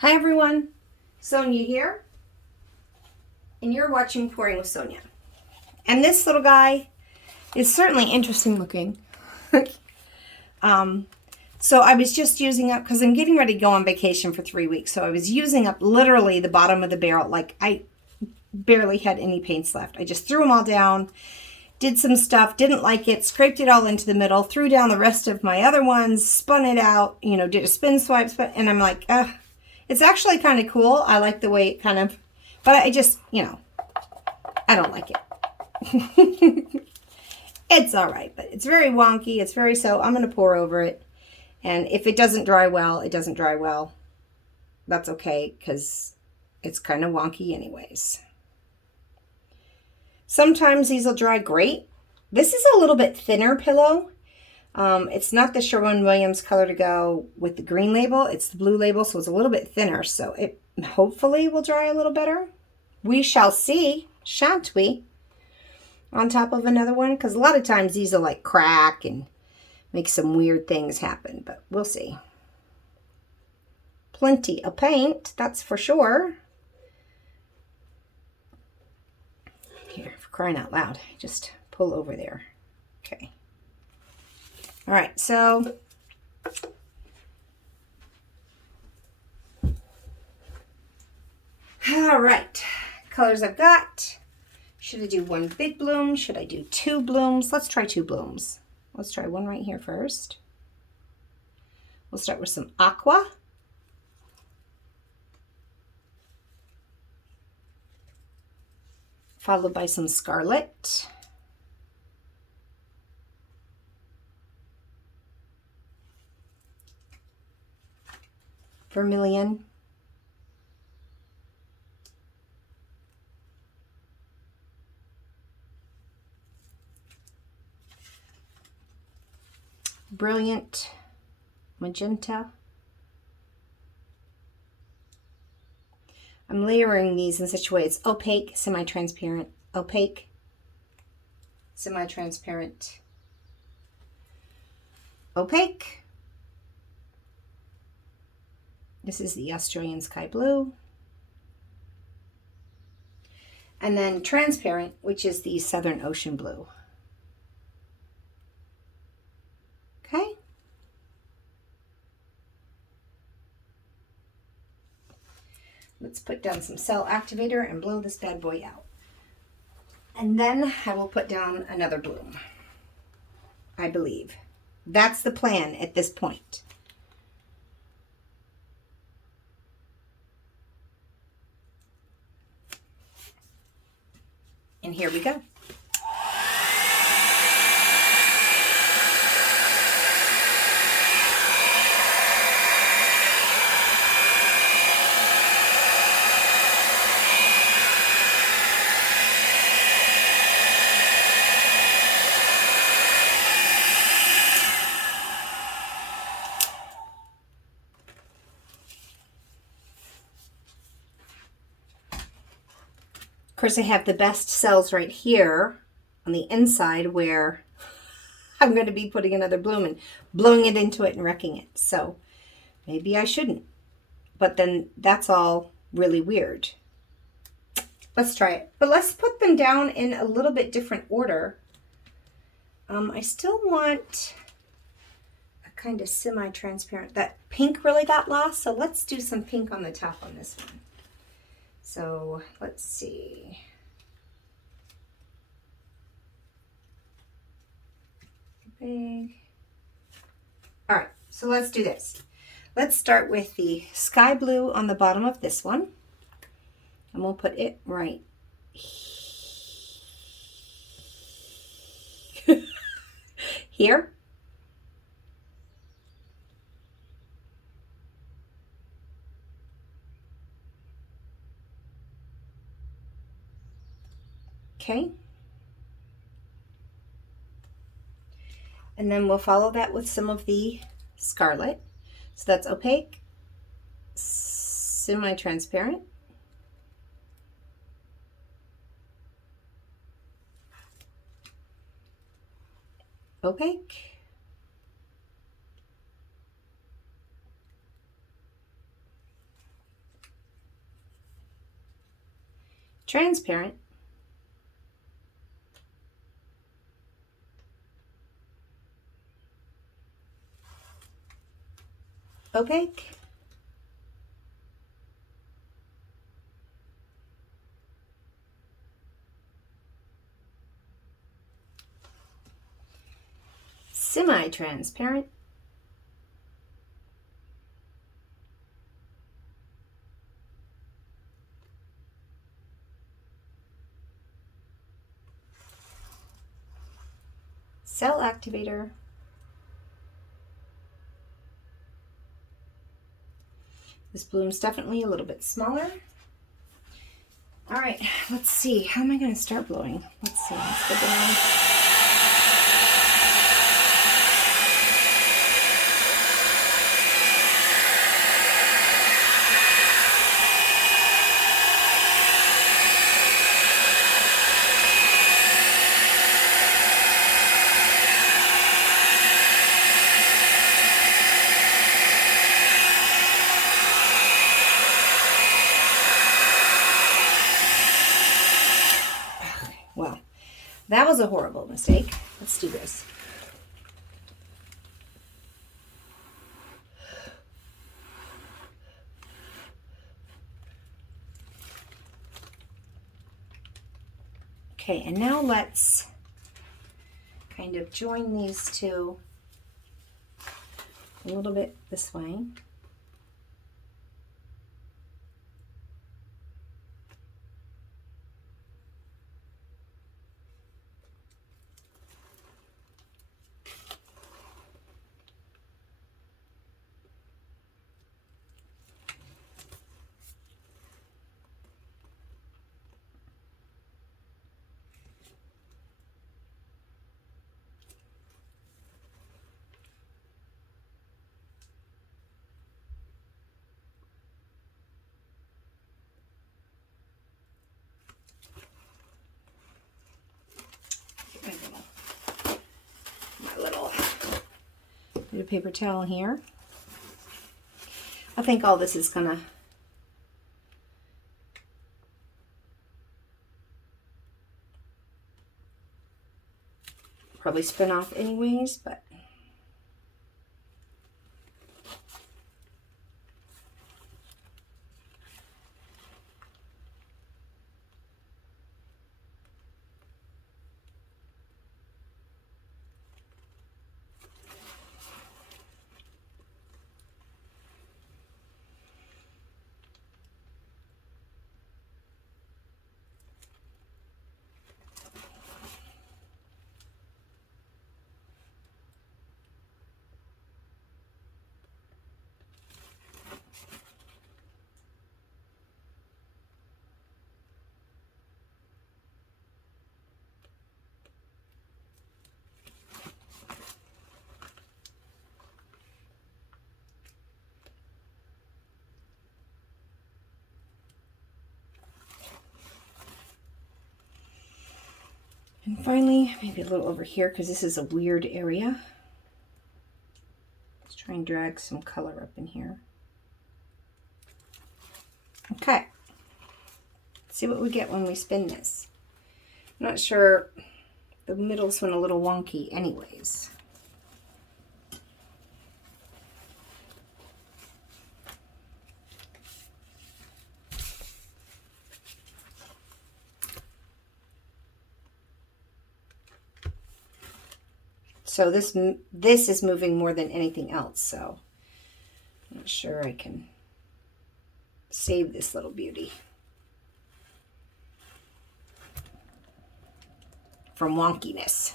Hi everyone, Sonia here, and you're watching Pouring with Sonia. And this little guy is certainly interesting looking. So I was just using up, because I'm getting ready to go on vacation for 3 weeks, so I was using up literally the bottom of the barrel. Like, I barely had any paints left. I just threw them all down, did some stuff, didn't like it, scraped it all into the middle, threw down the rest of my other ones, spun it out, did a spin swipe, and I'm like, it's actually kind of cool. I like the way it kind of, but I just, I don't like it. It's all right, but it's very wonky. It's so I'm going to pour over it. And if it doesn't dry well, it doesn't dry well. That's okay, because it's kind of wonky anyways. Sometimes these will dry great. This is a little bit thinner pillow. It's not the Sherwin-Williams Color to Go with the green label. It's the blue label, so it's a little bit thinner. So it hopefully will dry a little better. We shall see, shan't we? On top of another one, because a lot of times these will like crack and make some weird things happen, but we'll see. Plenty of paint, that's for sure. Here, for crying out loud, just pull over there. Okay. All right, so all right, colors I've got. Should I do one big bloom? Should I do two blooms? Let's try two blooms. Let's try one right here first. We'll start with some aqua. Followed by some scarlet. Vermilion. Brilliant magenta. I'm layering these in such a way it's opaque, semi-transparent, opaque, semi-transparent, opaque. This is the Australian Sky Blue. And then transparent, which is the Southern Ocean Blue. Okay. Let's put down some cell activator and blow this bad boy out. And then I will put down another bloom, I believe. That's the plan at this point. And here we go. Of course, I have the best cells right here on the inside where I'm going to be putting another bloom and blowing it into it and wrecking it. So maybe I shouldn't. But then that's all really weird. Let's try it. But let's put them down in a little bit different order. I still want a kind of semi-transparent. That pink really got lost, so let's do some pink on the top on this one. So let's see. Big. All right, so let's do this. Let's start with the sky blue on the bottom of this one. And we'll put it right here. Okay. And then we'll follow that with some of the scarlet. So that's opaque, semi-transparent, opaque, transparent, opaque, semi-transparent, cell activator, this bloom's definitely a little bit smaller. All right, let's see. How am I going to start blowing? Let's see. Let's go down. Well, that was a horrible mistake. Let's do this. Okay, and now let's kind of join these two a little bit this way. My little bit of paper towel here. I think all this is gonna probably spin off anyways, but and finally, maybe a little over here because this is a weird area. Let's try and drag some color up in here. Okay. Let's see what we get when we spin this. I'm not sure. The middle's went a little wonky anyways. So this is moving more than anything else, so I'm not sure I can save this little beauty from wonkiness.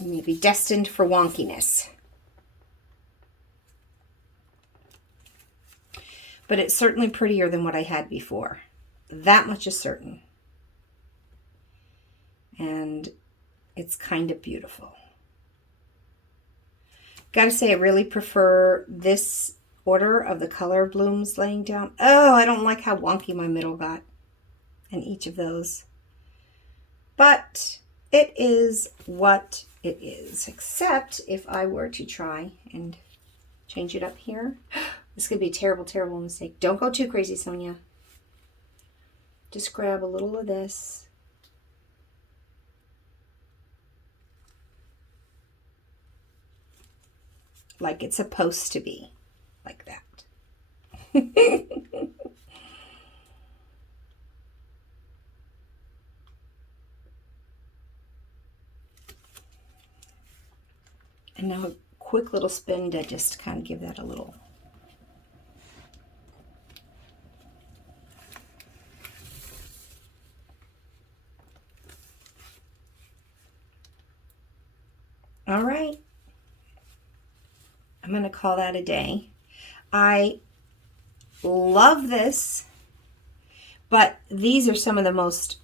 It may be destined for wonkiness. But it's certainly prettier than what I had before. That much is certain. And it's kind of beautiful. Gotta say, I really prefer this order of the color of blooms laying down. Oh, I don't like how wonky my middle got in each of those. But it is what it is. Except if I were to try and change it up here. This could be a terrible, terrible mistake. Don't go too crazy, Sonia. Just grab a little of this. Like it's supposed to be. Like that. And now a quick little spin to just kind of give that a little. All right. I'm going to call that a day. I love this, but these are some of the most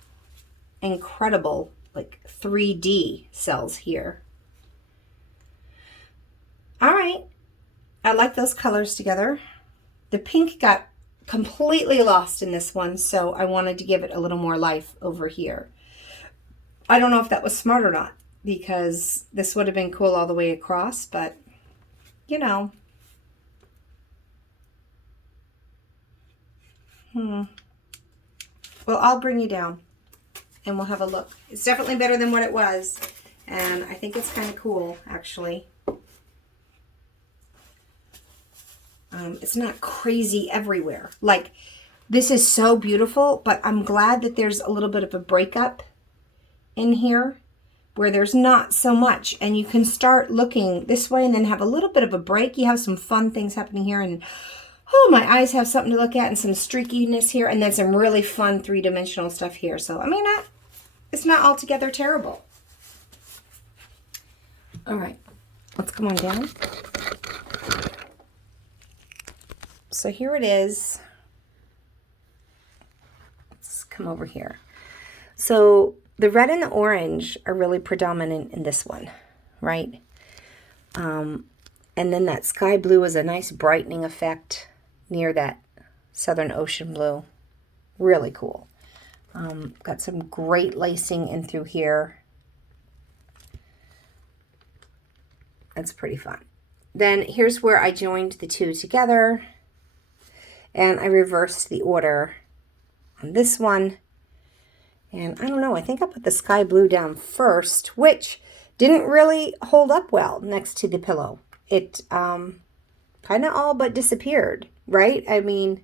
incredible, like 3D cells here. All right. I like those colors together. The pink got completely lost in this one, so I wanted to give it a little more life over here. I don't know if that was smart or not, because this would have been cool all the way across, but you know. Well, I'll bring you down and we'll have a look. It's definitely better than what it was, and I think it's kind of cool, actually. It's not crazy everywhere. Like, this is so beautiful, but I'm glad that there's a little bit of a breakup in here where there's not so much, and you can start looking this way and then have a little bit of a break. You have some fun things happening here, and oh, my eyes have something to look at, and some streakiness here, and then some really fun three-dimensional stuff here. So, I mean, it's not altogether terrible. All right, let's come on down. So here it is. Let's come over here. So the red and the orange are really predominant in this one, right? And then that sky blue is a nice brightening effect near that Southern Ocean blue. Really cool. Got some great lacing in through here. That's pretty fun. Then here's where I joined the two together. And I reversed the order on this one. And I don't know, I think I put the sky blue down first, which didn't really hold up well next to the pillow. It kind of all but disappeared, right? I mean,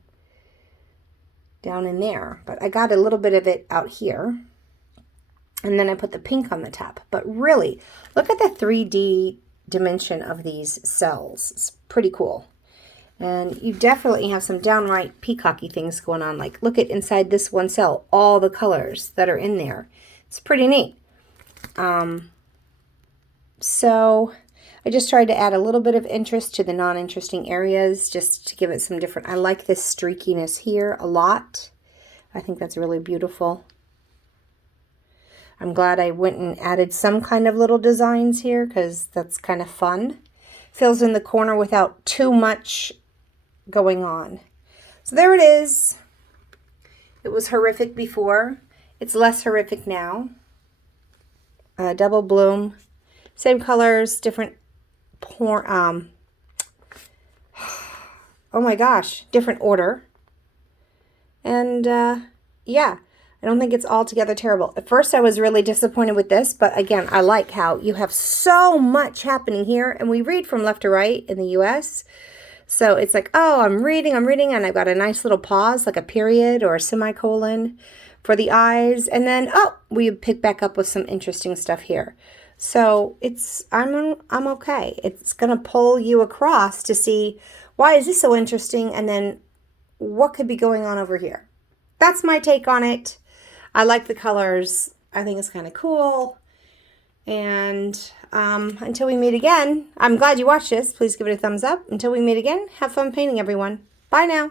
down in there. But I got a little bit of it out here. And then I put the pink on the top. But really, look at the 3D dimension of these cells. It's pretty cool. And you definitely have some downright peacocky things going on. Like, look at inside this one cell, all the colors that are in there. It's pretty neat. So I just tried to add a little bit of interest to the non-interesting areas, just to give it some different. I like this streakiness here a lot. I think that's really beautiful. I'm glad I went and added some kind of little designs here, because that's kind of fun. Fills in the corner without too much going on. So there it is. It was horrific before. It's less horrific now. Double bloom. Same colors, different oh my gosh, different order. And yeah, I don't think it's altogether terrible. At first I was really disappointed with this, but again, I like how you have so much happening here, and we read from left to right in the US. So it's like, oh, I'm reading, and I've got a nice little pause, like a period or a semicolon for the eyes. And then, oh, we pick back up with some interesting stuff here. So I'm okay. It's going to pull you across to see, why is this so interesting? And then what could be going on over here? That's my take on it. I like the colors. I think it's kind of cool. And until we meet again, I'm glad you watched this. Please give it a thumbs up. Until we meet again, have fun painting, everyone. Bye now.